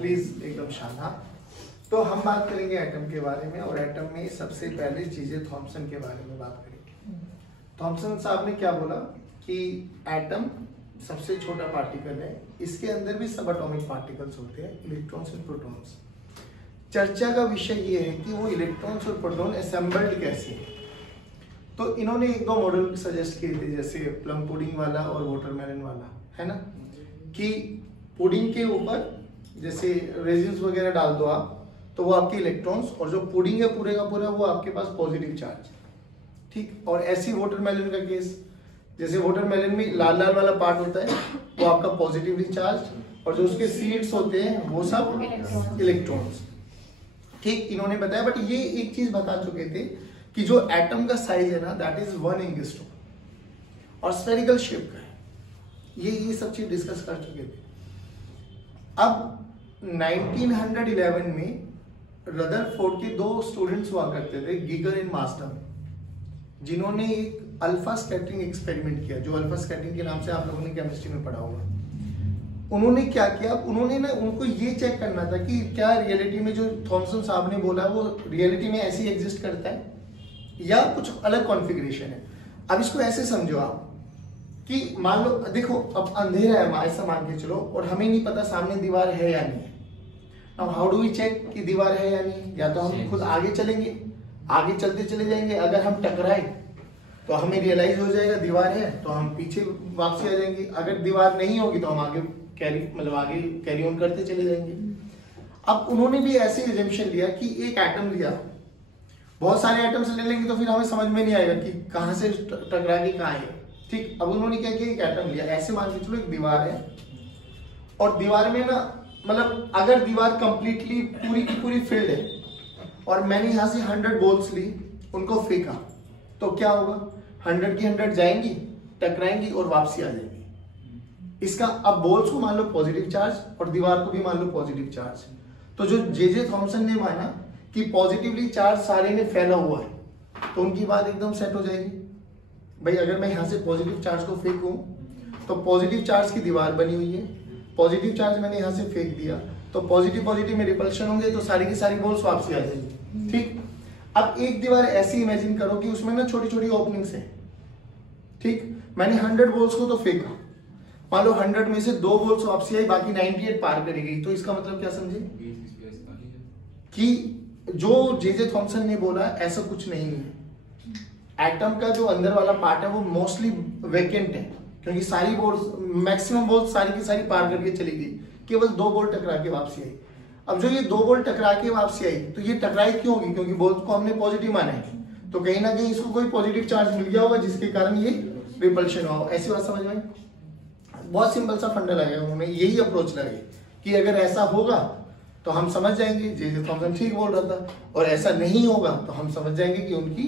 Please एकदम शांत। तो हम बात करेंगे एटम के बारे में, और एटम में सबसे पहले जीजे थॉम्सन के बारे में बात करेंगे। थॉम्सन साहब ने क्या बोला कि एटम सबसे छोटा पार्टिकल है, इसके अंदर भी सब एटॉमिक पार्टिकल्स होते हैं, इलेक्ट्रॉन्स और प्रोटॉन्स। चर्चा का विषय ये है कि वो इलेक्ट्रॉन्स और प्रोटॉन असेंबल्ड कैसे है। तो इन्होंने एक दो मॉडल सजेस्ट किए थे, जैसे प्लम पुडिंग वाला और वाटरमेलन वाला, है ना, कि पुडिंग के ऊपर जैसे रेजिन्स वगैरह डाल दो आप, तो वो आपके इलेक्ट्रॉन्स, और जो पुडिंग है पूरे का पूरा वो आपके पास पॉजिटिव चार्ज, ठीक। और ऐसी वाटरमेलन का केस, जैसे वाटरमेलन में लाल लाल वाला पार्ट होता है वो आपका पॉजिटिवली चार्ज, और जो उसके सीड्स होते हैं वो सब इलेक्ट्रॉन्स, ठीक। इन्होंने बताया, बट ये एक चीज बता चुके थे कि जो एटम का साइज है ना, दैट इज 1:2 और स्फेरिकल शेप का है। ये सब चीज डिस्कस कर चुके थे। अब 1911 में रदरफोर्ड के 2 स्टूडेंट्स हुआ करते थे, गीगर एंड मास्टर, जिन्होंने एक अल्फा स्कैटरिंग एक्सपेरिमेंट किया, जो अल्फा स्कैटरिंग के नाम से आप लोगों ने केमिस्ट्री में पढ़ा होगा। उन्होंने क्या किया, उन्होंने ना उनको ये चेक करना था कि क्या रियलिटी में जो थॉम्सन साहब ने बोला वो रियलिटी में ऐसे ही एग्जिस्ट करता है या कुछ अलग कॉन्फ़िगरेशन है। अब इसको ऐसे समझो आप कि मान लो, देखो अब अंधेरा है ऐसा मान के चलो, और हमें नहीं पता सामने दीवार है या नहीं है। अब हाउ डू वी चेक कि दीवार है या नहीं? या तो हम खुद आगे चलेंगे, आगे चलते चले जाएंगे, अगर हम टकराए तो हमें रियलाइज हो जाएगा दीवार है, तो हम पीछे वापसी आ जाएंगे, अगर दीवार नहीं होगी तो हम आगे कैरी ऑन करते चले जाएंगे। अब उन्होंने भी ऐसे एजम्पशन लिया कि एक एटम लिया, बहुत सारे एटम्स ले लेंगे तो फिर हमें समझ में नहीं आएगा कि कहां से टकरा के कहां है, ठीक। अब उन्होंने क्या किया, एक एटम लिया, ऐसे मान के चलो एक दीवार है, और दीवार में ना, मतलब अगर दीवार कंप्लीटली पूरी की पूरी फिल्ड है और मैंने यहां से 100 बॉल्स ली, उनको फेंका, तो क्या होगा, 100 की 100 जाएंगी, टकराएंगी और वापसी आ जाएंगी। इसका अब बॉल्स को मान लो पॉजिटिव चार्ज और दीवार को भी मान लो पॉजिटिव चार्ज, तो जो जे थॉम्सन ने माना कि पॉजिटिवली चार्ज सारे में फैला हुआ है, तो उनकी बात एकदम सेट हो जाएगी। भाई अगर मैं यहां से पॉजिटिव चार्ज को फेंकूं तो पॉजिटिव चार्ज की दीवार बनी हुई है, पॉजिटिव चार्ज मैंने यहां से फेंक दिया तो पॉजिटिव पॉजिटिव में रिपल्शन होंगे, तो सारी की सारी बॉल्स वापसी आ जाएंगी, ठीक। अब एक दीवार ऐसी इमेजिन करो कि उसमें ना छोटी छोटी ओपनिंग्स है, ठीक। मैंने 100 बॉल्स को तो फेंका, मान लो 100 में से 2 बॉल्स वापसी आई, बाकी 98 पार करी गई, तो इसका मतलब क्या समझे कि जो जे थॉम्सन ने बोला ऐसा कुछ नहीं है। एटम का जो अंदर वाला पार्ट है वो मोस्टली वैकेंट है, क्योंकि सारी बॉल्स, मैक्सिमम बॉल्स सारी की सारी पार करके चली गई, केवल 2 बॉल टकरा के वापसी आई। अब जो ये 2 बॉल टकरा के वापसी आई, तो ये टकराई क्यों होगी, क्योंकि बॉल्स को हमने पॉजिटिव माना है, तो कहीं ना कहीं इसको कोई पॉजिटिव चार्ज मिल गया होगा जिसके कारण ये रिपल्शन हुआ। ऐसी बात समझ में? बहुत सिंपल सा फंडा लगाया उन्होंने, यही अप्रोच लगाई कि अगर ऐसा होगा तो हम समझ जाएंगे जे थॉम्सन ठीक बोल रहा था, और ऐसा नहीं होगा तो हम समझ जाएंगे कि उनकी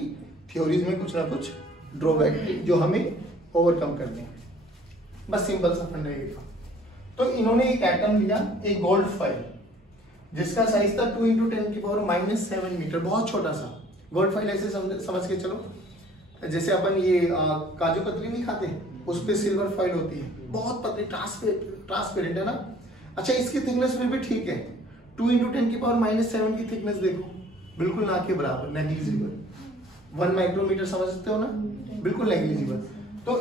थ्योरीज में कुछ ना कुछ ड्रॉबैक है जो हमें ओवरकम करने हैं। बस सिंपल सा फंडा ये था। तो इन्होंने एक एटम लिया, एक गोल्ड फाइल, जिसका साइज था 2 × 10⁻⁷ मीटर, बहुत छोटा सा। गोल्ड फाइल ऐसे समझ के चलो, जैसे अपन ये काजू कतरी नहीं खाते, उस पे सिल्वर फाइल होती है, बहुत पतली ट्रांसपेरेंट है ना। अच्छा, इसकी थिकनेस में भी ठीक है, 2 × 10⁻⁷ की थिकनेस देखो, बिल्कुल ना के बराबर, नेग्लिजिबल। 1 माइक्रोमीटर समझ सकते हो ना, बिल्कुल नेग्लिजिबल। तो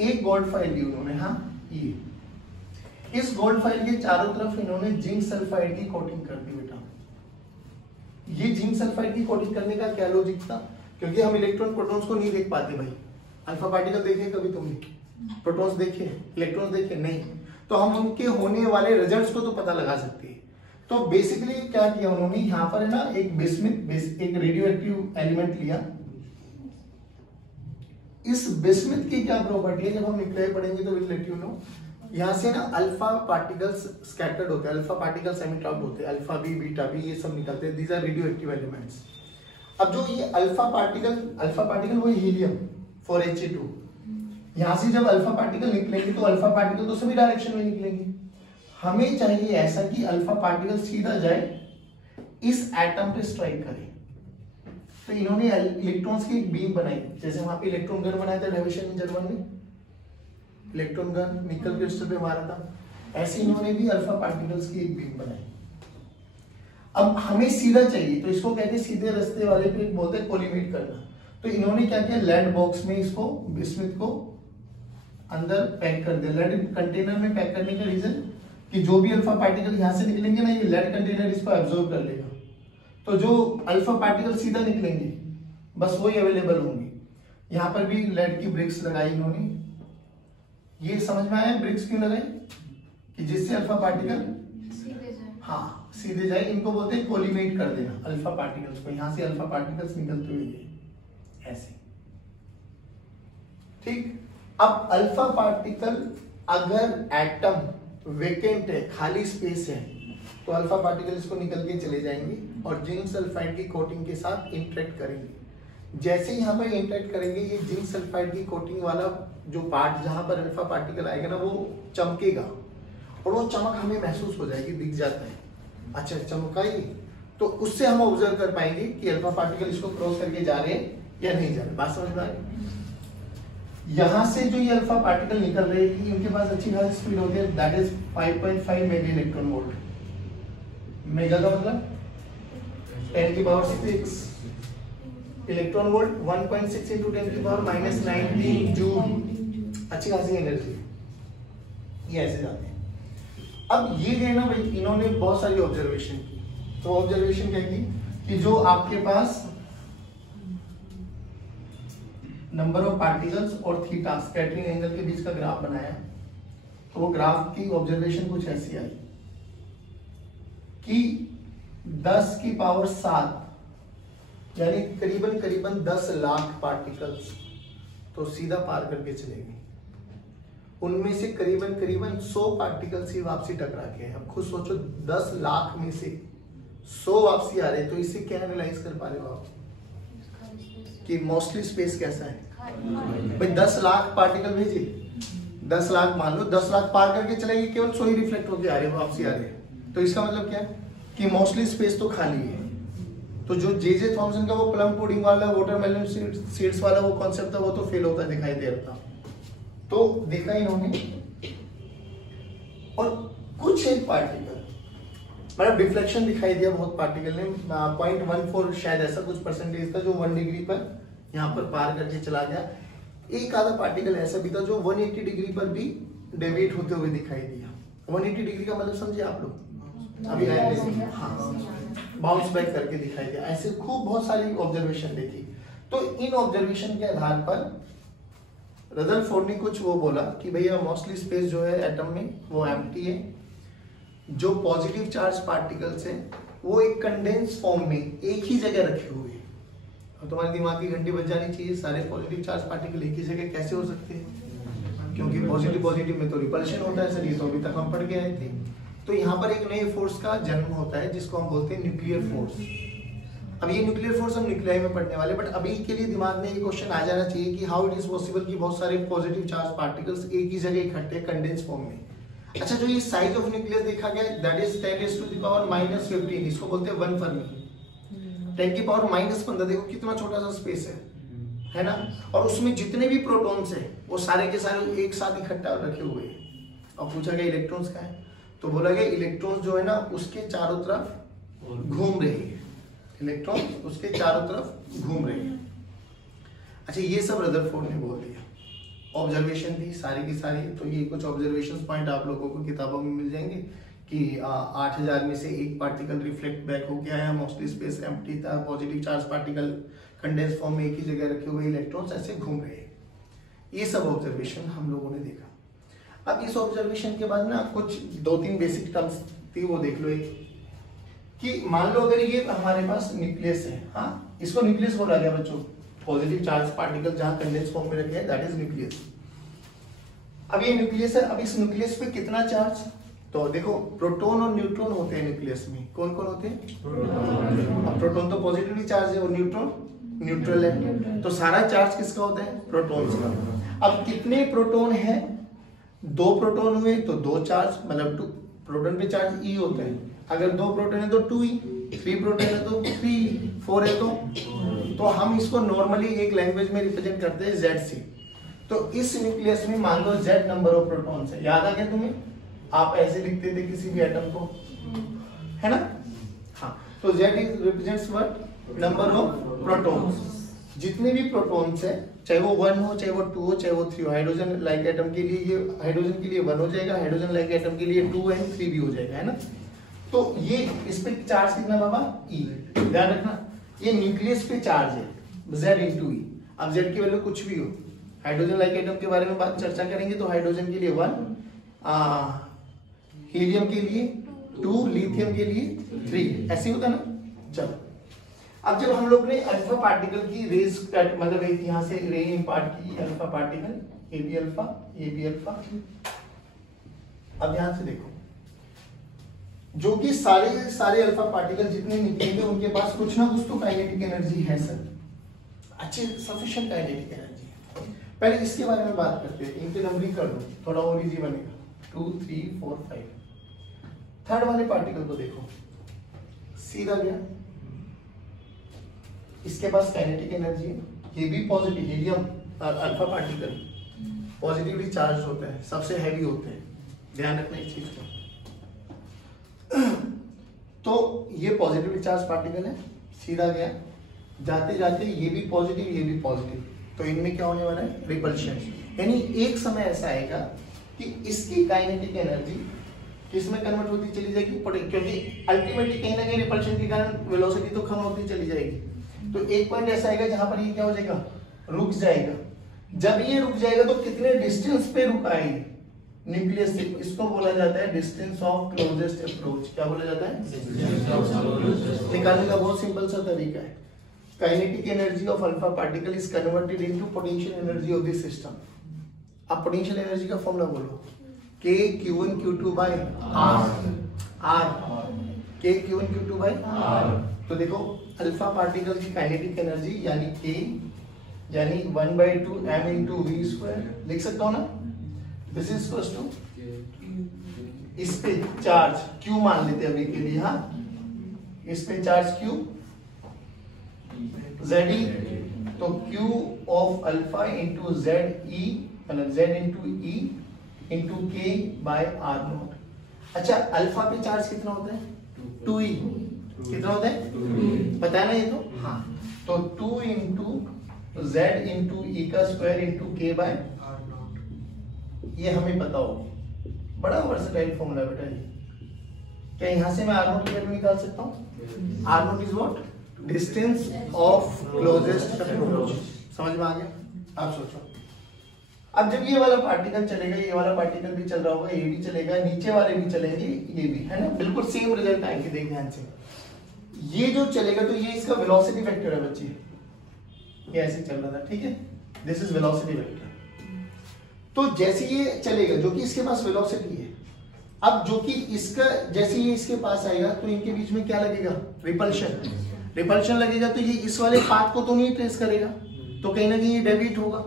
एक गोल्ड फाइल ली उन्होंने, हाँ ये, इस गोल्ड फाइल के चारों तरफ इन्होंने जिंक सल्फाइड की कोटिंग कर दी बेटा। ये जिंक सल्फाइड की कोटिंग करने का क्या लॉजिक था, क्योंकि हम इलेक्ट्रॉन प्रोटॉन्स को नहीं देख पाते भाई। अल्फा पार्टिकल देखे कभी तुमने, प्रोटॉन्स देखे, इलेक्ट्रॉन्स देखे नहीं, तो हम उनके होने वाले रिजल्ट्स को तो पता लगा सकते हैं। तो बेसिकली क्या किया उन्होंने, यहाँ पर है ना एक बिस्मिथ, एक रेडियो एक्टिव एलिमेंट लिया। इस बिस्मिथ की क्या प्रॉपर्टी है, जब हम न्यूक्लियर पढ़ेंगे तो विल लेट यू नो। यहाँ से ना अल्फा पार्टिकल्स स्कैटर्ड होते हैं, अल्फा पार्टिकल्स सेमी ट्रैप्ड होते हैं, अल्फा बी, बीटा बी, ये सब निकलते हैं, these are radioactive elements. अब जो ये अल्फा पार्टिकल वो हीलियम फॉर He2, यहाँ से जब अल्फा पार्टिकल निकलेंगे तो अल्फा पार्टिकल तो सभी डायरेक्शन में निकलेंगे। हमें चाहिए ऐसा कि अल्फा पार्टिकल सीधा जाए, इस एटम पे स्ट्राइक करे। तो इन्होंने इलेक्ट्रॉन्स की एक बीम बनाई, जैसे वहां पे इलेक्ट्रॉन गन बनाया था डेविशन इन जर्मन में, इलेक्ट्रॉन गन निकल क्रिस्टल पे मारा था, ऐसे इन्होंने भी अल्फा पार्टिकल्स की एक बीम बनाई। अब हमें सीधा चाहिए, तो इसको कहते हैं सीधे रास्ते वाले पे बोलते हैं कोलिमेट करना। तो इन्होंने क्या किया, लेड बॉक्स में इसको बिस्मिथ को अंदर पैक कर दिया। लेड कंटेनर में पैक करने का रीजन कि जो भी अल्फा पार्टिकल यहाँ से निकलेंगे ना, ये लेड कंटेनर इसको एब्जॉर्ब कर लेगा, तो जो अल्फा पार्टिकल सीधा निकलेंगे बस वही अवेलेबल होंगे। यहाँ पर भी लेड की ब्रिक्स लगाई इन्होंने। ये समझ में आया ब्रिक्स क्यों लगाई, कि जिससे अल्फा पार्टिकल हाँ सीधे जाए। इनको बोलते हैं कोलिमेट कर देना अल्फा पार्टिकल्स को, यहां से अल्फा पार्टिकल्स निकलते हुए ऐसे, ठीक। अब अल्फा पार्टिकल अगर एटम वेकेंट है, खाली स्पेस है, तो अल्फा पार्टिकल इसको निकल के चले जाएंगे और जिंक सल्फाइड की कोटिंग के साथ इंटरेक्ट करेंगे। जैसे यहाँ पर इंटरेक्ट करेंगे, ये जिंक सल्फाइड की कोटिंग वाला जो पार्ट जहां पर अल्फा पार्टिकल आएगा ना, वो चमकेगा और वो चमक हमें महसूस हो जाएगी, दिख जाता है, अच्छा चमकाएगी, तो उससे हम ऑब्जर्व कर पाएंगे कि अल्फा पार्टिकल इसको क्रॉस करके जा रहे हैं या नहीं जा रहे। बात समझ में आ रही। यहां से जो ये अल्फा पार्टिकल निकल रहे हैं, इनके पास अच्छी खासी स्पीड होती है, that is 5.5 mega electron volt. Mega का मतलब 10 की पावर 6, इलेक्ट्रॉन वोल्ट 1.6 into 10 की पावर -19 जूल। अच्छी खासी एनर्जी, ये ऐसे जाते हैं। अब ये जो है ना भाई, इन्होंने बहुत सारी ऑब्जर्वेशन की। तो ऑब्जर्वेशन क्या की कि जो आपके पास नंबर ऑफ पार्टिकल्स और थीटा स्कैटरिंग एंगल के बीच का ग्राफ बनाया, तो वो ग्राफ की ऑब्जर्वेशन कुछ ऐसी आई कि 10 की पावर 7 यानी करीबन करीबन 10 लाख पार्टिकल्स तो सीधा पार करके चलेंगे। उनमें से करीबन करीबन 100 पार्टिकल्स ही वापसी टकरा के हैं। अब खुद सोचो, 10 लाख में से 100 वापसी आ रहे, तो इससे क्या एनालाइज कर पा रहे हो आप कि मोस्टली स्पेस कैसा है भाई। 10 लाख पार्टिकल भेजे, 10 लाख मान लो, 10 लाख पार करके चलेंगे, केवल 100 ही रिफ्लेक्ट होके आ रहे, वापसी आ रहे। तो इसका मतलब क्या है कि मोस्टली स्पेस तो खाली है। तो जो जे थॉमसन का वो प्लम पुडिंग वाला वाटरमेलन सीड्स वाला वो कॉन्सेप्ट था, वो तो फेल होता दिखाई दे रहा था। तो देखा इन्होंने, और कुछ एक पार्टिकल मतलब डिफ्लेक्शन दिखाई दिया बहुत पार्टिकल ने, 0.14 शायद ऐसा कुछ परसेंटेज था जो 1 डिग्री पर यहाँ पर पार करके चला गया। एक आधा पार्टिकल ऐसा भी था जो 180 डिग्री पर भी डेविएट होते हुए दिखाई दिया। 180 डिग्री का मतलब समझे आप लोग, अभी हाँ बाउंस बैक करके दिखाई दिया। ऐसे खूब बहुत सारी ऑब्जर्वेशन देखी। तो इन ऑब्जर्वेशन के आधार पर रदरफोर्ड ने कुछ वो बोला कि भैया मोस्टली स्पेस जो है एटम में वो एम्प्टी है। जो पॉजिटिव चार्ज पार्टिकल्स हैं वो एक कंडेंस फॉर्म में एक ही जगह रखे हुए हैं। अब तुम्हारे दिमाग की घंटी बज जानी चाहिए, सारे पॉजिटिव चार्ज पार्टिकल एक ही जगह कैसे हो सकते हैं, क्योंकि पॉजिटिव पॉजिटिव में तो रिपल्शन होता है सर, ये तो अभी तक हम पढ़ के आए थे। तो यहाँ पर एक नए फोर्स का जन्म होता है जिसको हम बोलते हैं न्यूक्लियर फोर्स। अब ये न्यूक्लियर फोर्स हम न्यूक्लियाई में पढ़ने वाले, बट अभी के लिए दिमाग में ये क्वेश्चन आ जाना चाहिए कि हाउ इट इज पॉसिबल कि बहुत सारे पॉजिटिव चार्ज पार्टिकल्स एक ही जगह इकट्ठे कंडेंस फॉर्म में। अच्छा, जो ये साइज ऑफ न्यूक्लियस देखा गया दैट इज 10⁻⁻15, इसको बोलते हैं 1 फर्मी। 10 की पावर -15, देखो कितना छोटा सा स्पेस है ना। और उसमें जितने भी प्रोटॉन्स हैं वो सारे के सारे एक साथ इकट्ठा रखे हुए हैं। अब पूछा गया इलेक्ट्रॉन्स का है, तो बोला गया इलेक्ट्रॉन्स जो है ना उसके चारों तरफ घूम रहे हैं, इलेक्ट्रॉन उसके चारों तरफ घूम रहे हैं। अच्छा, ये सब रदरफोर्ड ने बोल दिया, ऑब्जर्वेशन थी सारी की सारी। तो ये कुछ ऑब्जर्वेशन पॉइंट आप लोगों को किताबों में मिल जाएंगे कि 8000 में से एक पार्टिकल रिफ्लेक्ट बैक होके आया, मोस्टली स्पेस एम्प्टी था, positive charge particle condense form में एक ही जगह रखे हुए इलेक्ट्रॉन्स ऐसे घूम रहे हैं। ये सब ऑब्जर्वेशन हम लोगों ने देखा। अब इस ऑब्जर्वेशन के बाद ना कुछ 2-3 बेसिक टर्म्स थी, वो देख लो। एक कि मान लो अगर ये हमारे पास न्यूक्लियस है, हाँ इसको न्यूक्लियस बोला गया बच्चों, पॉजिटिव चार्ज पार्टिकल जहां कंडेंस फॉर्म में रखे हैं दैट इज न्यूक्लियस। अब ये न्यूक्लियस है, अब इस न्यूक्लियस पे कितना चार्ज, तो देखो प्रोटॉन और न्यूट्रॉन होते हैं न्यूक्लियस में। कौन कौन होते हैं? अब प्रोटॉन तो पॉजिटिवली चार्ज है और न्यूट्रॉन न्यूट्रल है, तो सारा चार्ज किसका होता है? प्रोटॉन्स का। अब कितने प्रोटॉन है? 2 प्रोटॉन हुए तो 2 चार्ज, मतलब 2 प्रोटॉन पे चार्ज ई होता है। अगर 2 प्रोटॉन है तो 2e, 3 प्रोटॉन है तो 3, 4 है तो हम इसको नॉर्मली एक लैंग्वेज में रिप्रेजेंट करते हैं Z से। तो इस न्यूक्लियस में मान लो Z नंबर ऑफ प्रोटॉन्स है। याद आ गया तुम्हें? आप ऐसे लिखते थे किसी भी एटम को, है ना? हाँ, तो Z is represents what, number of protons. जितने भी प्रोटॉन्स है, चाहे वो 1 हो, चाहे वो 2 हो, चाहे वो 3 हो, हाइड्रोजन लाइक एटम के लिए ये हाइड्रोजन के लिए 1 हो जाएगा, हाइड्रोजन लाइक एटम के लिए 2 एंड 3 भी हो जाएगा, है ना। तो ये इस पे चार्ज कितना बाबा, E, ध्यान रखना ये न्यूक्लियस पे चार्ज है Z into E। अब Z की वैल्यू कुछ भी हो, हाइड्रोजन लाइक एटम के बारे में बात चर्चा करेंगे तो हाइड्रोजन के लिए 1, हीलियम के लिए 2, लिथियम के लिए 3, ऐसे होता ना। चलो अब जब हम लोग ने अल्फा पार्टिकल की रेज मतलब यहाँ से रे इम्पार्ट की alpha particle, A B alpha. अब ध्यान से देखो, जो कि सारे अल्फा पार्टिकल जितने निकलेंगे उनके पास कुछ ना कुछ तो काइनेटिक एनर्जी है सर, अच्छी सफिशिएंट काइनेटिक एनर्जी है। पहले इसके बारे में बात करते हैं, इनके नंबरिंग कर लो थोड़ा और इजी बनेगा, 2 3 4 5। थर्ड वाले पार्टिकल को देखो, सीधा गया, इसके पास काइनेटिक एनर्जी है, ये भी positive, helium alpha particle positively charge होते हैं, सबसे हैवी होते हैं, ध्यान रखना इस चीज को। तो ये पॉजिटिवली चार्ज पार्टिकल है, सीधा गया, जाते जाते ये भी पॉजिटिव, ये भी पॉजिटिव, तो इनमें क्या होने वाला है, रिपल्शन। यानी एक समय ऐसा आएगा कि इसकी काइनेटिक एनर्जी किसमें कन्वर्ट होती चली जाएगी, क्योंकि अल्टीमेटली कहीं ना कहीं रिपल्शन के कारण वेलोसिटी तो कम होती चली जाएगी। तो एक पॉइंट ऐसा आएगा जहां पर ये क्या हो जाएगा, रुक जाएगा। जब ये रुक जाएगा तो कितने डिस्टेंस पे रुका है न्यूक्लियस से, इसको बोला जाता है डिस्टेंस ऑफ क्लोजेस्ट अप्रोच। क्या बोला जाता है, निकालने का बहुत सिंपल सा तरीका है, kinetic energy of alpha particle is converted into potential energy of this system. अब पोटेंशियल एनर्जी का फॉर्मूला बोलो, K Q1 Q2 by R, K Q1 Q2 by R। तो देखो अल्फा पार्टिकल की काइनेटिक एनर्जी यानी K यानी 1/2 m into v square लिख सकता हूं ना, दिस इज इक्वल्स टू, इस पे चार्ज Q मान लेते हैं अभी के लिए, हाँ इस पे चार्ज Q ZE, तो Q of alpha into ZE मतलब Z into E into K by R naught. अच्छा अल्फा पे चार्ज कितना होता है, 2E, कितना होता है, पता है ना ये तो, हाँ तो 2 इंटू Z इंटू E का square into K by R naught, ये हमें पता होगा, बड़ा वर्सेटाइल फॉर्मूला बेटा ये। क्या यहाँ से मैं R नॉट की वैल्यू निकाल सकता हूँ, R not is what, distance of closest approach. समझ में आ गया। आप सोचो अब जब ये वाला पार्टिकल चलेगा, ये वाला पार्टिकल भी चल रहा होगा, ये भी चलेगा, नीचे वाले भी चलेंगे, ये भी, है ना, बिल्कुल सेम रिजल्ट आएंगे। देख ध्यान से, ये जो चलेगा तो ये इसका वेलोसिटी वेक्टर है बच्चे, ये ऐसे चल रहा था, ठीक है, दिस इज वेलोसिटी वेक्टर। तो जैसे ये चलेगा जो कि इसके पास वेलोसिटी है, अब जो कि इसका जैसे ये इसके पास आएगा तो इनके बीच में क्या लगेगा, रिपल्शन। रिपल्शन लगेगा तो ये इस वाले पाथ को तो नहीं ट्रेस करेगा, तो कहीं ना कहीं ये डेविएट होगा,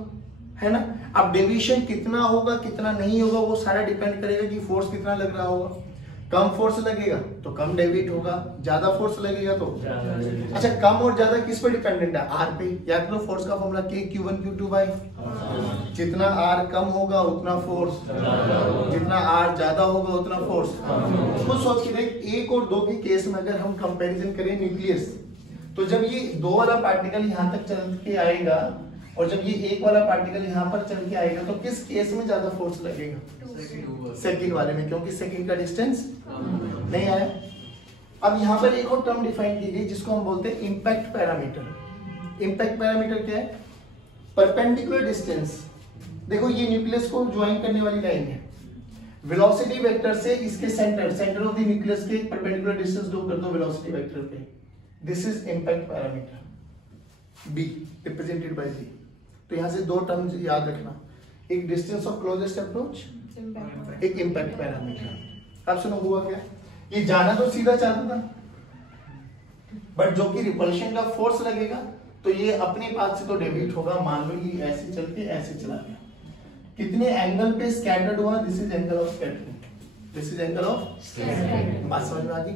है ना। अब डेविएशन कितना होगा कितना नहीं होगा वो सारा डिपेंड करेगा कि फोर्स कितना लग रहा होगा। कम फोर्स लगेगा तो कम डेविएट होगा, ज्यादा फोर्स लगेगा तो अच्छा, कम और ज्यादा किस पे डिपेंडेंट है, आर पे। याद करो फोर्स का formula K Q1 Q2 by, जितना आर कम होगा उतना फोर्स, जितना आर ज्यादा होगा उतना फोर्स। खुद सोच के देख, 1 और 2 के केस में अगर हम कंपैरिजन करें न्यूक्लियस, तो जब ये 2 वाला पार्टिकल यहाँ तक चल के आएगा और जब ये 1 वाला पार्टिकल यहाँ पर चल के आएगा तो किस केस में ज्यादा फोर्स लगेगा, सेकंड वाले में, क्योंकि सेकंड का डिस्टेंस नहीं आया। अब यहाँ पर एक और टर्म डिफाइन की गई जिसको हम बोलते हैं इंपैक्ट पैरामीटर। इंपैक्ट पैरामीटर क्या है, परपेंडिकुलर डिस्टेंस। देखो ये न्यूक्लियस को ज्वाइन करने वाली लाइन है, वेलोसिटी वेक्टर से इसके सेंटर ऑफ द न्यूक्लियस के परपेंडिकुलर डिस्टेंस ड्रॉ कर दो वेलोसिटी वेक्टर पे, this is impact parameter, B represented by B. तो यहाँ से 2 टर्म्स याद रखना, एक डिस्टेंस ऑफ क्लोजेस्ट अप्रोच, एक इंपैक्ट पैरामीटर। अब सुनो हुआ क्या, ये जाना तो सीधा चाहता था, बट जो कि रिपल्शन का फोर्स लगेगा तो ये अपने पास से तो डेविएट होगा। मान लो ये ऐसे चल के ऐसे चला गया, कितने एंगल पे स्कैटर्ड हुआ, this is angle of scattering, this is angle of scattering. बात समझ में आ गई।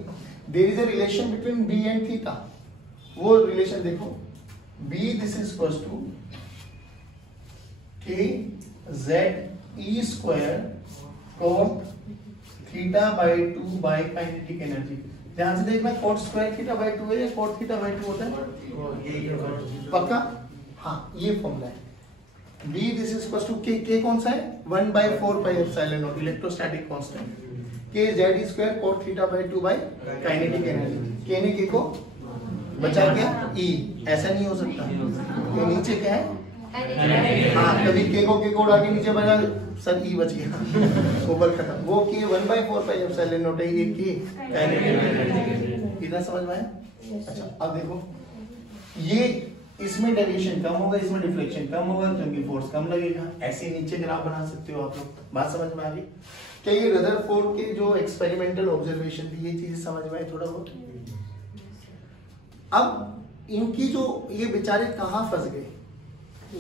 There is a relation between B and theta, वो रिलेशन देखो, B this is equals to K Z E square cot theta by 2 by kinetic energy. ध्यान से देखना, cot स्क्वायर थीटा बाई 2 है या cot थीटा बाई 2 होता है पक्का? हाँ ये फॉर्मूला है। V this is equal to K कौन सा है 1/4 pi epsilon naught electrostatic constant, K Z square cot theta by 2 by kinetic energy. K ने K को बचा क्या E, ऐसा नहीं हो सकता, ये नीचे क्या है हाँ, कभी K को उड़ा के नीचे बना सर E बच गया ऊपर खत्म, वो K 1/4 पाई एप्सिलॉन नॉट है, ये K काइनेटिक एनर्जी। इतना समझ में आया? अच्छा अब देखो ये इसमें डेविएशन कम होगा, इसमें डिफ्लेक्शन कम होगा क्योंकि फोर्स कम लगेगा। ऐसे नीचे ग्राफ बना सकते हो आप लोग। बात समझ में आ गई? क्या ये रदरफोर्ड के जो एक्सपेरिमेंटल ऑब्जर्वेशन थी ये चीज समझ में आई थोड़ा बहुत? अब इनकी जो ये बेचारे कहाँ फंस गए,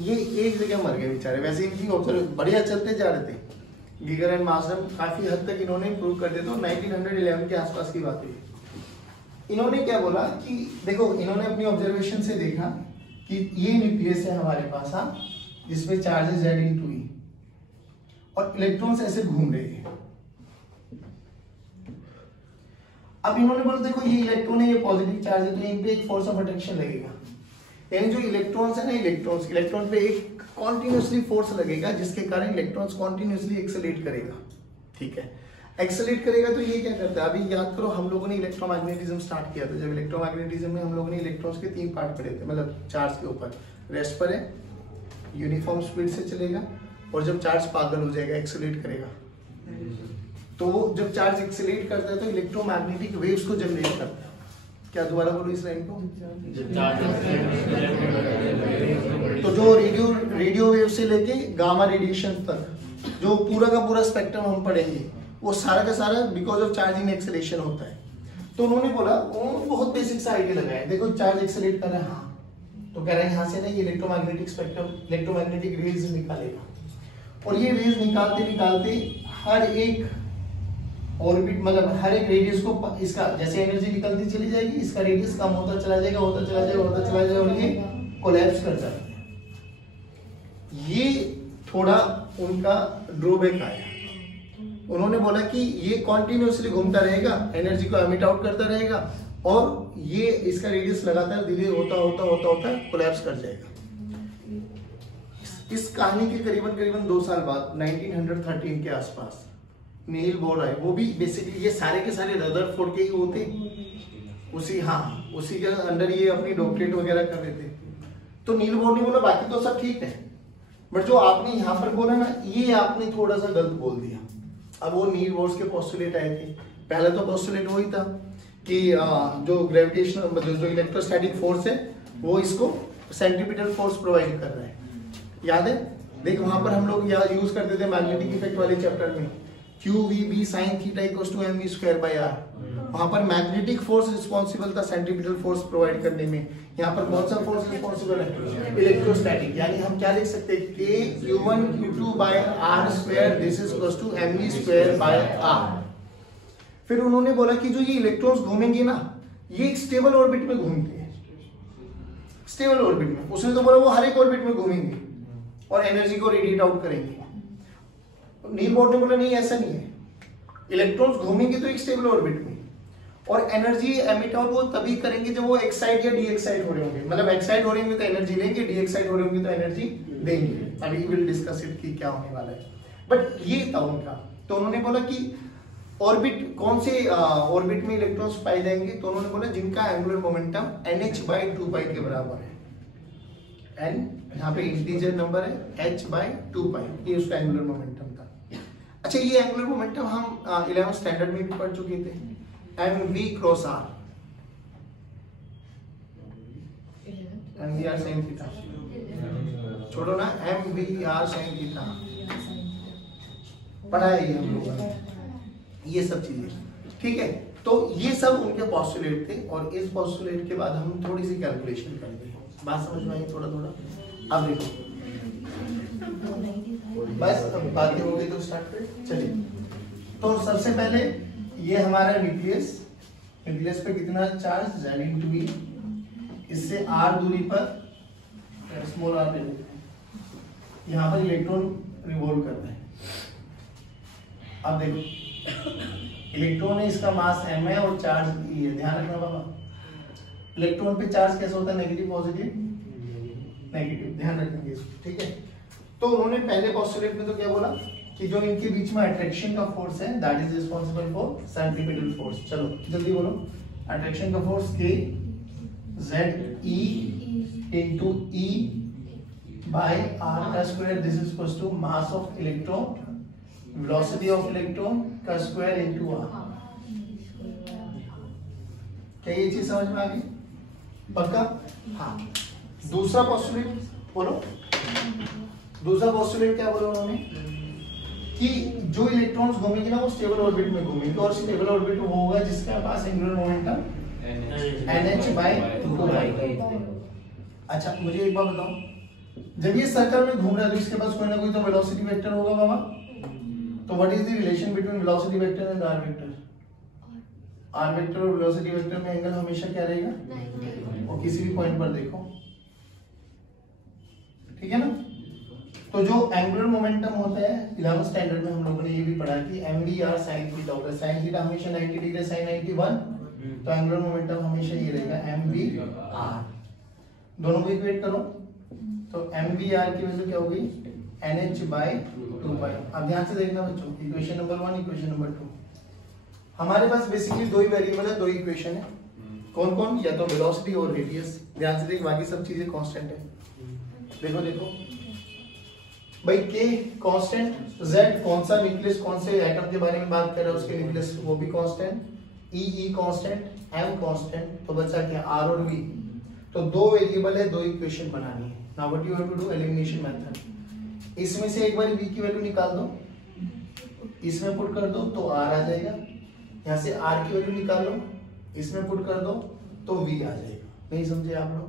ये एक जगह मर गए बेचारे। वैसे इनकी ऑब्जर्व बढ़िया चलते जा रहे थे, गीगर एंड मार्शल काफी हद तक इन्होंने इंप्रूव कर दिया। तो 1911 के आसपास की बात है। इन्होंने क्या बोला कि देखो, इन्होंने अपनी ऑब्जर्वेशन से देखा कि ये न्यूक्लियस है हमारे पास हाँ, जिसमें चार्ज है Z/E और इलेक्ट्रॉन्स ऐसे घूम रहे हैं। अब इन्होंने बोला देखो ये इलेक्ट्रॉन है, ये पॉजिटिव चार्ज है, तो इन पे एक फोर्स ऑफ अट्रैक्शन लगेगा। यानी जो इलेक्ट्रॉन्स है ना, इलेक्ट्रॉन पे एक कॉन्टिन्यूसली फोर्स लगेगा जिसके कारण इलेक्ट्रॉन्स कॉन्टिन्यूसली एक्सेलरेट करेगा। ठीक है, एक्सेलरेट करेगा तो ये क्या करता है, अभी याद करो हम लोगों ने इलेक्ट्रोमैग्नेटिज्म स्टार्ट किया था। जब इलेक्ट्रोमैग्नेटिज्म में हम लोगों ने इलेक्ट्रॉन्स के 3 पार्ट पढ़े थे, मतलब चार्ज के ऊपर रेस्ट पर है, यूनिफॉर्म स्पीड से चलेगा, और जब चार्ज पागल हो जाएगा एक्सेलरेट करेगा। तो वो जब चार्ज एक्सेलरेट करता है तो इलेक्ट्रोमैग्नेटिक वेव्स को जनरेट करता है। क्या दोबारा बोलो इस लाइन को? तो जो रेडियो वेव से लेके गामा रेडिएशन तक जो पूरा का पूरा स्पेक्ट्रम हम पढ़ेंगे, वो सारा का सारा बिकॉज ऑफ चार्जिंग एक्सेलेरेशन होता है। तो उन्होंने बोला बहुत बेसिक सा आइडिया लगाया, देखो चार्ज एक्सेलरेट कर रहा है हाँ, तो कह रहे हैं यहाँ से ना ये इलेक्ट्रोमैग्नेटिक स्पेक्ट्रम इलेक्ट्रोमैग्नेटिक रेज निकालेगा, और ये रेज निकालते निकालते हर एक ऑर्बिट मतलब हर एक रेडियस को इसका जैसे एनर्जी निकलती चली जाएगी, इसका रेडियस कम होता चला जाएगा और ये कोलैप्स कर जाता है। ये थोड़ा उनका ड्रॉबैक आया। उन्होंने बोला कि ये कॉन्टिन्यूसली घूमता रहेगा, एनर्जी को एमिट आउट करता रहेगा, और ये इसका रेडियस लगातार धीरे होता कोलैप्स कर जाएगा। इस कहानी के करीबन 2 साल बाद 1913 के आसपास नील बोर आए। वो भी बेसिकली ये सारे के सारे रदरफोर्ड के ही होते, उसी के अंडर ये अपनी डॉक्टरेट वगैरह कर रहे थे। तो नील बोर ने बोला बाकी तो सब ठीक है, बट जो आपने यहाँ पर बोला ना, ये आपने थोड़ा सा गलत बोल दिया। अब वो नील बोर्स के पोस्टुलेट आए थे। पहला तो पोस्टुलेट वही था कि जो ग्रेविटेशनल मतलब जो इलेक्ट्रोस्टैटिक फोर्स है वो इसको सेंट्रीपिटल फोर्स प्रोवाइड कर रहा है। याद है? देख वहां पर हम लोग यूज करते थे मैग्नेटिक इफेक्ट वाले चैप्टर में, QVB sin theta equals to mv square by r। वहां पर मैग्नेटिक फोर्स रिस्पॉन्सिबल था सेंट्रीपिटल फोर्स प्रोवाइड करने में। यहाँ पर कौन सा फोर्स रिस्पॉन्सिबल है? इलेक्ट्रोस्टैटिक। यानी हम क्या लिख सकते हैं, K Q1 Q2 by r square this is equals to mv square by r। फिर उन्होंने बोला कि जो ये इलेक्ट्रॉन्स घूमेंगे ना, ये एक स्टेबल ऑर्बिट में घूमते हैं, स्टेबल ऑर्बिट में। उसने तो बोला वो हर एक ऑर्बिट में घूमेंगे और एनर्जी को रेडिएट आउट करेंगे। नील बोर ने बोला नहीं ऐसा नहीं है, इलेक्ट्रॉन्स घूमेंगे तो एक स्टेबल ऑर्बिट में, और एनर्जी एमिट आउट वो तभी करेंगे जब वो एक्साइट या डी एक्साइट हो रहे होंगे। मतलब एक्साइट हो रहे होंगे तो एनर्जी लेंगे, डी एक्साइट हो रहे होंगे तो एनर्जी देंगे। अभी विल डिस्कस इट कि क्या होने वाला है, बट ये था उनका। तो उन्होंने बोला कि ऑर्बिट कौन से ऑर्बिट में इलेक्ट्रॉन्स पाए जाएंगे, तो उन्होंने बोला जिनका एंगुलर मोमेंटम NH/2π के बराबर है। n यहाँ पे इंटीजर नंबर है, h/2π ये उसका एंगुलर मोमेंटम था। अच्छा, ये एंगुलर मोमेंटम हम 11th स्टैंडर्ड में भी पढ़ चुके थे, mv cross r, mvr sin theta, छोड़ो ना, mvr sin थीटा पढ़ा है ये हम लोगों ने, ये सब चीजें। ठीक है, तो ये सब उनके पोस्टुलेट थे, और इस पोस्टुलेट के बाद हम थोड़ी सी कैलकुलेशन करते हैं। बात समझ में आई थोड़ा? अब देखो बस अब बातें हो गई तो स्टार्ट करें। चलिए, तो सबसे पहले ये हमारा न्यूक्लियस पे कितना चार्ज Z/E, इससे r दूरी पर स्मॉल r ले लेते हैं, यहाँ पर इलेक्ट्रॉन रिवॉल्व करता है। अब देखो इलेक्ट्रॉन है, इसका मास m है और चार्ज e है। ध्यान रखना बाबा, इलेक्ट्रॉन पे चार्ज कैसे होता है, नेगेटिव पॉजिटिव नेगेटिव, ध्यान रखेंगे इसको, ठीक है। तो उन्होंने पहले पोस्टुलेट में तो क्या बोला कि जो इनके बीच में अट्रैक्शन का फोर्स है that is responsible for centripetal force. चलो जल्दी बोलो, अट्रैक्शन का force K ZE into E by R का square, this is equals to mass of electron, velocity of electron का स्क्वायर इनटू R। क्या ये चीज समझ में आ गई? पक्का? हाँ। दूसरा पोस्टुलेट बोलो, दूसरा पोस्टुलेट क्या बोला उन्होंने कि जो इलेक्ट्रॉन्स घूमेंगे ना वो स्टेबल ऑर्बिट में घूमेंगे, और स्टेबल ऑर्बिट वो होगा जिसके पास एंगुलर मोमेंटम NH/2π। अच्छा मुझे एक बात बताओ, जब ये सर्कल में घूम रहा है तो इसके पास कोई ना कोई तो वेलोसिटी वेक्टर होगा बाबा। तो what is the relation between velocity vector and R vector? R vector और वेलोसिटी वेक्टर में एंगल हमेशा क्या रहेगा, और किसी भी पॉइंट पर देखो, ठीक है ना। तो जो एंगुलर मोमेंटम होता है 11th स्टैंडर्ड में हम लोगों ने ये भी पढ़ा कि mvr sin थीटा होगा, sin थीटा हमेशा 90 डिग्री, sin 91, तो एंगुलर मोमेंटम हमेशा ये रहेगा mvr। दोनों को इक्वेट करो तो mvr की वैल्यू क्या होगी NH/2π। अब ध्यान से देखना बच्चों, इक्वेशन नंबर 1 इक्वेशन नंबर 2, हमारे पास बेसिकली दो ही वेरिएबल है, दो ही इक्वेशन है। कौन कौन? या तो वेलोसिटी और रेडियस। ध्यान से देख, बाकी सब चीजें कांस्टेंट है। देखो देखो भाई, K कांस्टेंट, Z कौन सा न्यूक्लियस कौन से एटम के बारे में बात कर रहा है उसके न्यूक्लियस वो भी constant, E constant, M constant, तो बचा क्या R और V। तो दो वेरिएबल है, दो इक्वेशन बनानी है। Now what you have to do, elimination method. इसमें से एक बार V की वैल्यू निकाल दो, इसमें पुट कर दो तो R आ जाएगा, यहाँ से R की वैल्यू निकाल लो, इसमें पुट कर दो तो V आ जाएगा। नहीं समझे आप लोग?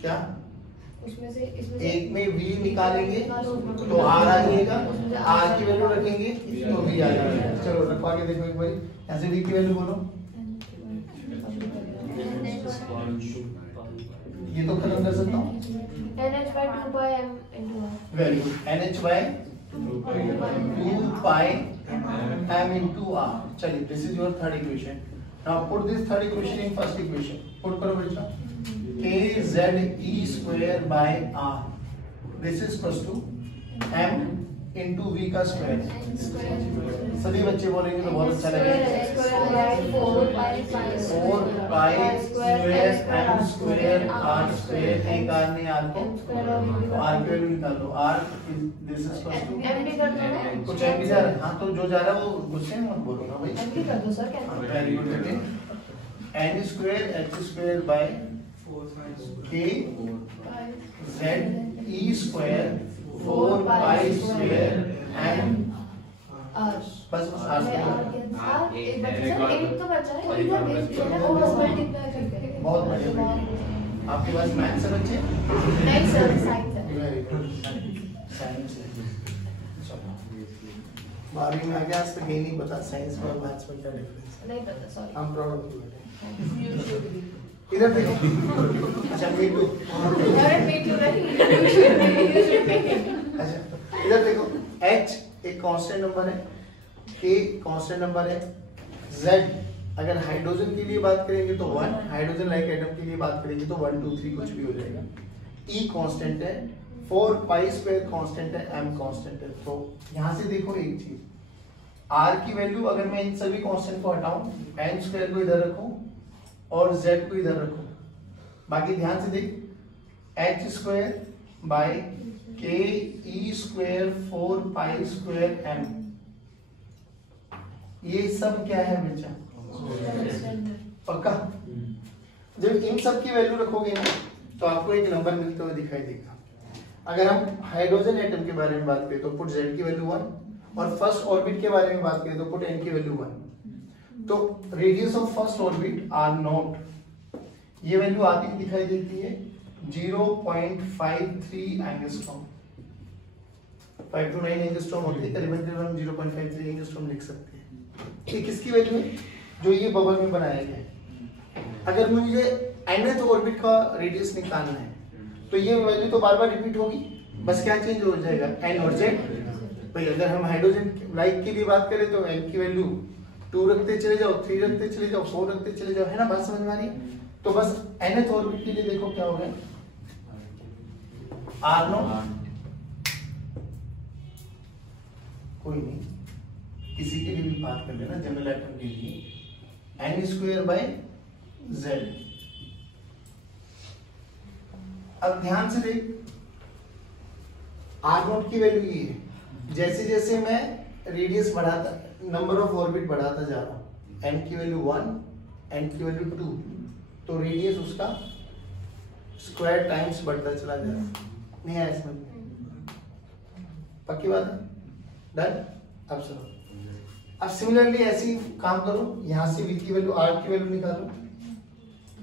क्या उसमें से एक में V निकालेंगे तो R आ जाएगा, R की वैल्यू रखेंगे तो V आ जाएगा। चलो रखवा के देखो एक बार, यहाँ से V की वैल्यू बोलो, ये तो खत्म कर सकता हूँ। NH/2π m into R। Very good, NH/2π m into R। चलिए this is your third equation. Now put this third equation in first equation. Put करो बच्चा, KZE²/R, this is equals to m into V का square. सभी बच्चे बोलेंगे तो बहुत अच्छा लगेगा। 4π² m² R², एक R ने R को, R की वैल्यू निकाल लो, R this is equals to m भी कर दो ना, कुछ m भी जा रहा है। हाँ तो जो जा रहा है वो गुस्से में मत बोलो ना भाई, m भी कर दो सर, कैसे? वेरी गुड बेटे, n² h² K ZE² 4π² m। बस R से एक बच्चा, एक तो बच्चा है, इधर भेज देना, वो बस मल्टीप्लाई करके। बहुत बढ़िया। आपके पास मैथ्स है बच्चे? नहीं सर, साइंस है। वेरी गुड, साइंस है। चलो 12वीं में आ गया, आज तक ये नहीं पता साइंस और मैथ्स में क्या डिफरेंस है। नहीं पता, sorry. I am proud of you बेटे। इधर देखो, अच्छा मी टू, अरे मी टू नहीं, अच्छा इधर देखो, H एक कांस्टेंट नंबर है, K कांस्टेंट नंबर है, Z अगर हाइड्रोजन के लिए बात करेंगे तो 1, हाइड्रोजन लाइक एटम के लिए बात करेंगे तो 1 2 3 कुछ भी हो जाएगा, E कांस्टेंट है, 4π² कांस्टेंट है, M कांस्टेंट है। तो यहाँ से देखो एक चीज, R की वैल्यू अगर मैं इन सभी कांस्टेंट को हटाऊं, n² को इधर रखूं और Z को इधर रखो, बाकी ध्यान से देख, h²/KE² 4π² m, ये सब क्या है बच्चा? पक्का? जब इन सब की वैल्यू रखोगे ना तो आपको एक नंबर मिलते हुए दिखाई देगा। अगर हम हाइड्रोजन एटम के बारे में बात करें तो पुट Z की वैल्यू 1, और फर्स्ट ऑर्बिट के बारे में बात करें तो पुट N की वैल्यू 1। तो radius of first orbit r0, ये वैल्यू आती दिखाई देती है 0.53 एंगस्ट्रॉम, 5 to 9 एंगस्ट्रॉम होती है, करीबन हम 0.53 एंगस्ट्रॉम लिख सकते हैं। ये किसकी वैल्यू है? जो ये बबल में बनाया गया है। अगर मुझे nth ऑर्बिट का रेडियस निकालना है तो ये वैल्यू तो बार बार रिपीट होगी, बस क्या चेंज हो जाएगा, n और z। भाई अगर हम हाइड्रोजन लाइक के लिए बात करें तो n की वैल्यू 2 रखते चले जाओ, 3 रखते चले जाओ, 4 रखते चले जाओ, है ना? बात समझ में आ रही है? तो बस nth ऑर्बिट के लिए देखो क्या हो गया, r0 कोई नहीं, किसी के लिए भी बात कर लेना जनरल एटम के लिए, n² z। अब ध्यान से देख, r0 की वैल्यू ये है, जैसे जैसे मैं रेडियस बढ़ाता, नंबर ऑफ ऑर्बिट बढ़ाता जा रहा हूं, n की वैल्यू 1, n की वैल्यू 2, तो रेडियस उसका स्क्वायर टाइम्स बढ़ता चला जा रहा है। नहीं आया इसमें? पक्की बात है? डन? अब सुनो, अब सिमिलरली ऐसे ही काम करो, यहां से v की वैल्यू, r की वैल्यू निकालो,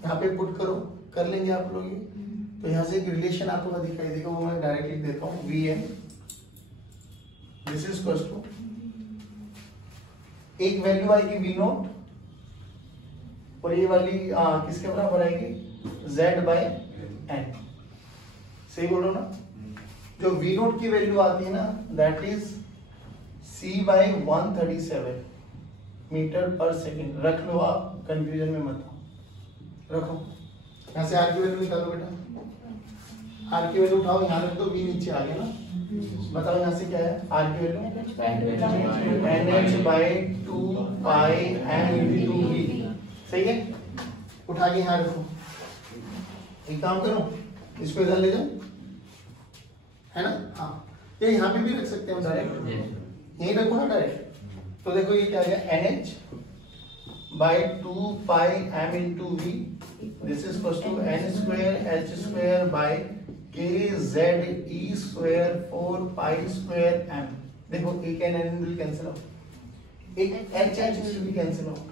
यहाँ पे पुट करो, कर लेंगे आप लोग ये। तो यहाँ से एक रिलेशन आपको दिखाई देगा, वो मैं डायरेक्ट लिख देता हूँ, Vn this is equal to, एक वैल्यू आएगी V0 और ये वाली किसके बराबर आएगी, Z/n। सही बोलो ना? जो V0 की वैल्यू आती है ना, that is C/137 metre per second. रख लो, आप कंफ्यूजन में मत हो, रखो। यहाँ से R की वैल्यू निकालो बेटा, R की वैल्यू उठाओ, यहाँ रख दो, V नीचे आ गया ना। बताओ यहाँ से क्या है R की वैल्यू, NH/2πm/V। सही है? उठा के यहाँ रखो। एक काम करो, इसको इधर ले जाओ, है ना? हाँ, ये यहाँ पे भी रख सकते हैं डायरेक्ट, यही रखो ना डायरेक्ट। तो देखो ये क्या आ गया, NH/2πm/V, this is equal to n²h² KZE² 4π²m। देखो एक n विल कैंसिल आउट, एक h विल भी कैंसिल आउट,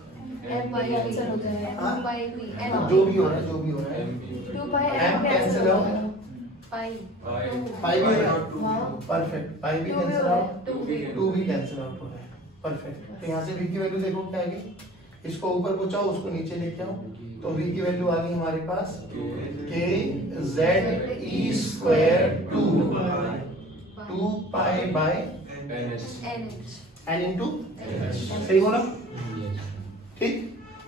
कैंसिल होता है, जो भी हो रहा है, जो भी हो रहा है, 2πm कैंसिल आउट, पाई पाई भी परफेक्ट, पाई भी कैंसिल आउट, 2 भी कैंसिल आउट हो रहा है, परफेक्ट। तो यहाँ से v की वैल्यू देखो क्या आ गई, इसको ऊपर पहुंचाओ, उसको नीचे लेके आओ, तो v की वैल्यू आ गई हमारे पास KZE² 2π/n इंटू, सही हो ना? ठीक,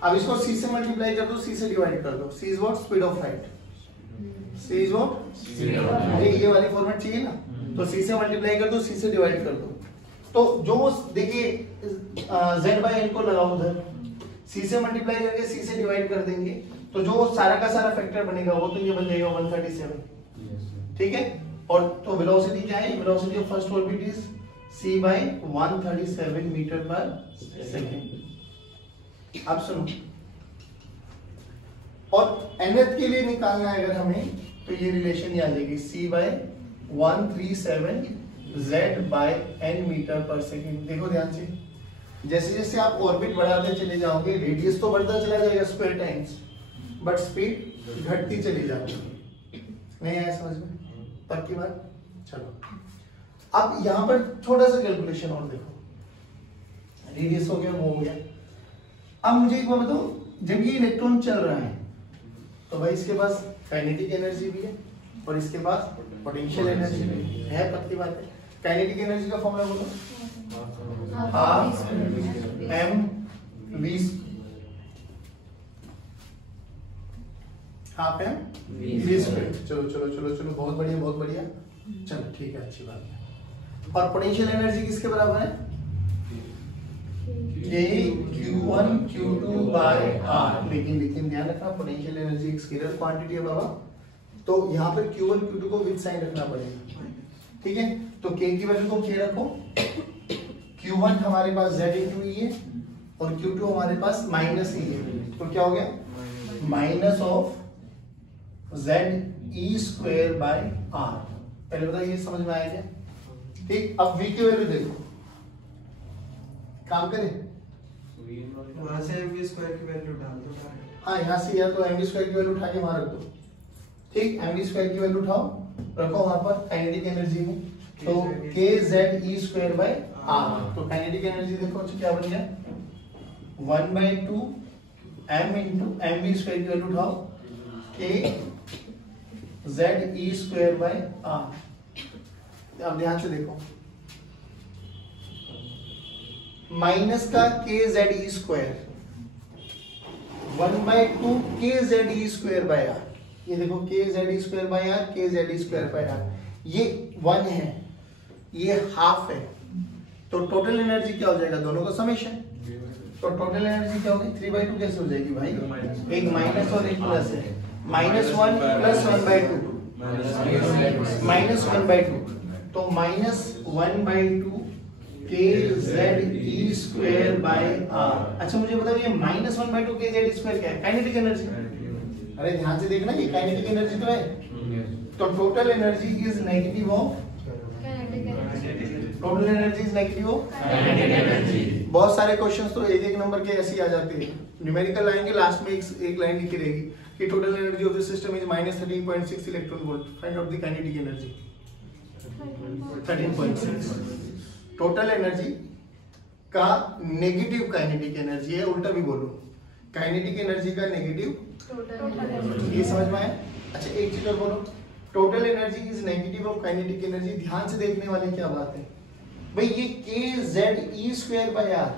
अब इसको c से मल्टीप्लाई कर दो, c से डिवाइड कर दो। c is what, speed of light, c is what, ये वाली फॉर्मेट चाहिए ना, तो c से मल्टीप्लाई कर दो, c से डिवाइड कर दो। तो जो देखिए z/n को लगाओ उधर, c से मल्टीप्लाई करके c से डिवाइड कर देंगे, तो जो सारा का सारा फैक्टर बनेगा वो तो ये बन जाएगा 137। ठीक है? और तो वेलोसिटी क्या है, velocity of first orbit is c/137 metre per second. अब सुनो, और nth के लिए निकालना है अगर हमें, तो ये रिलेशन आ जाएगी c/137 Z/n metre per second. देखो ध्यान से, जैसे जैसे आप ऑर्बिट बढ़ाते चले जाओगे, रेडियस तो बढ़ता चला जाएगा स्क्वायर टाइम्स, बट स्पीड घटती चली जाएगी। नहीं आया समझ में? पक्की बात? चलो, अब यहां पर थोड़ा सा कैलकुलेशन और देखो, रेडियस हो गया, वो हो गया। अब मुझे एक बात बताओ, जब ये इलेक्ट्रॉन चल रहा है तो भाई इसके पास काइनेटिक एनर्जी भी है और इसके पास पोटेंशियल एनर्जी भी है। पक्की बात है? काइनेटिक एनर्जी का फॉर्मूला बोलो, हाफ mv, हाफ mv²। चलो चलो चलो चलो, बहुत बढ़िया बहुत बढ़िया, चलो ठीक है, अच्छी बात है। और पोटेंशियल एनर्जी किसके बराबर है, Q1 Q2/r। लेकिन ध्यान रखना, पोटेंशियल एनर्जी एक स्केलर क्वांटिटी है बाबा, तो यहाँ पर Q1 Q2 को विद साइन रखना पड़ेगा। ठीक है? तो K की वैल्यू को K रखो, Q1 हमारे पास Z इंटू E है और Q2 हमारे पास माइनस E है, तो क्या हो गया, minus of ZE² bye R। पहले बताइए समझ में आया क्या? ठीक, अब V की वैल्यू देखो, काम करें, वहां से mv² की वैल्यू डाल दो। हाँ यहाँ से, या तो mv² की वैल्यू उठा के वहां रख दो। ठीक, mv² की वैल्यू उठाओ, रखो वहां पर काइनेटिक एनर्जी में, तो KZE² बाय R। तो काइनेटिक एनर्जी देखो क्या बन गया, 1/2 m इंटू mv² की वैल्यू उठाओ, KZE² बाय R। अब ध्यान से देखो, माइनस का के जेड ई स्क्वायर 1/2 के Z E square by r. ये देखो k Z E square by r, k Z E square by r, ये 1 है, ये हाफ है, तो टोटल एनर्जी क्या हो जाएगा दोनों का समेशन। तो टोटल एनर्जी क्या होगी 3/2 कैसे हो जाएगी भाई, एक माइनस और एक प्लस है, -1 + 1/2 -1/2, तो -1/2 के Z E square by R. अच्छा मुझे बताओ ये -1/2 के जेड स्क्वायर क्या है, काइनेटिक एनर्जी। अरे ध्यान से देखना, ये काइनेटिक एनर्जी तो है। तो total energy is negative of, total energy is negative of kinetic energy. बहुत सारे क्वेश्चंस तो एक एक नंबर के ऐसे ही आ जाते हैं, न्यूमेरिकल लाइन के लास्ट में एक लाइन लिखी रहेगी कि total energy of the system is -13.6 electron volt, find out the kinetic energy. 13.6 total energy का नेगेटिव काइनेटिक एनर्जी है, उल्टा भी बोलो, काइनेटिक एनर्जी का नेगेटिव टोटल, ये समझ में आया। अच्छा एक चीज और बोलो, total energy is negative of kinetic energy. ध्यान से देखने वाली क्या बात है भाई, ये K Z E square by R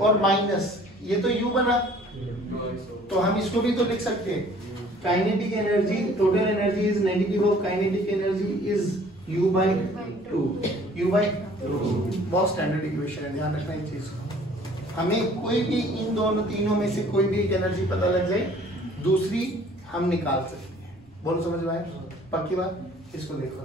और माइनस ये तो यू बना, तो हम इसको भी तो लिख सकते हैं kinetic energy, total energy is negative of kinetic energy is u by 2, u by 2। बहुत स्टैंडर्ड इक्वेशन है, ध्यान रखना इस चीज को। हमें कोई भी इन दोनों तीनों में से कोई भी एक एनर्जी पता लग जाए, दूसरी हम निकाल सकते हैं। बोलो समझ में आया, पक्की बात, इसको देखो।